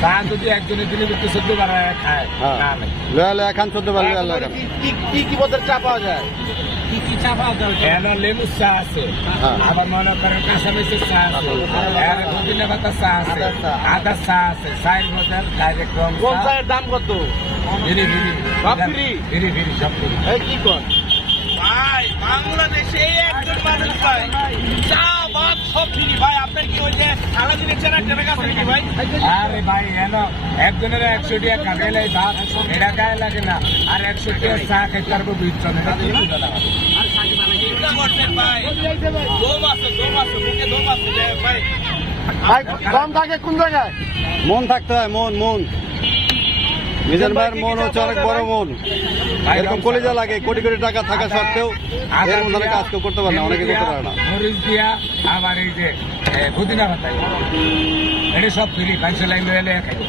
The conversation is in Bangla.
চা যদি একজনে দিলে কিন্তু 14-12 টাকা খায় না নাই লয়ালে এখন 14-12 টাকা কি পদের চা পাওয়া যায়? কি চা পাওয়া যায়? এখানে লেবুর চা আছে, আবার মনে করেন কাঁচামরিচের চা আছে, এখানে পুদিনা পাতার চা আছে, আদার চা আছে, চায়ের মধ্যে ডাইরেক্ট রং কোন চায়ের দাম কত? ফিরি সব ফ্রি? ফিরি সব ফিরি। এই কি কর ভাই, বাংলাদেশে একজন মানুষ ভাই চা ভাত সব ফ্রি ভাই। আপনার কি ওই যে আলাদিনের চেনা কাছে নাকি ভাই? আরে ভাই এনো একজনের 100 টাকা কাটাইলে ভাত এটা গায়ে লাগে না, আর 100 টাকা চা খাইতে পারবো 20 জন, এটা 3 টাকা লাগে। চিন্তা করছেন ভাই, দম আছে মুখে দম আছে ভাই। ভাই দম থাকে কোন জায়গায়? মন থাকতে হয়, মন মিজান ভাইয়ের মন হচ্ছে অনেক বড় মন। এরকম কলিজা লাগে, কোটি কোটি টাকা থাকা সত্ত্বেও এরকম ধরনের কাজ কেউ করতে পারে না, অনেকে করতে পারে না। মরিচ দিয়া আবার এই যে পুদিনা পাতা, এটা সব ফ্রি, 500 লাইন লইলে খাইবে।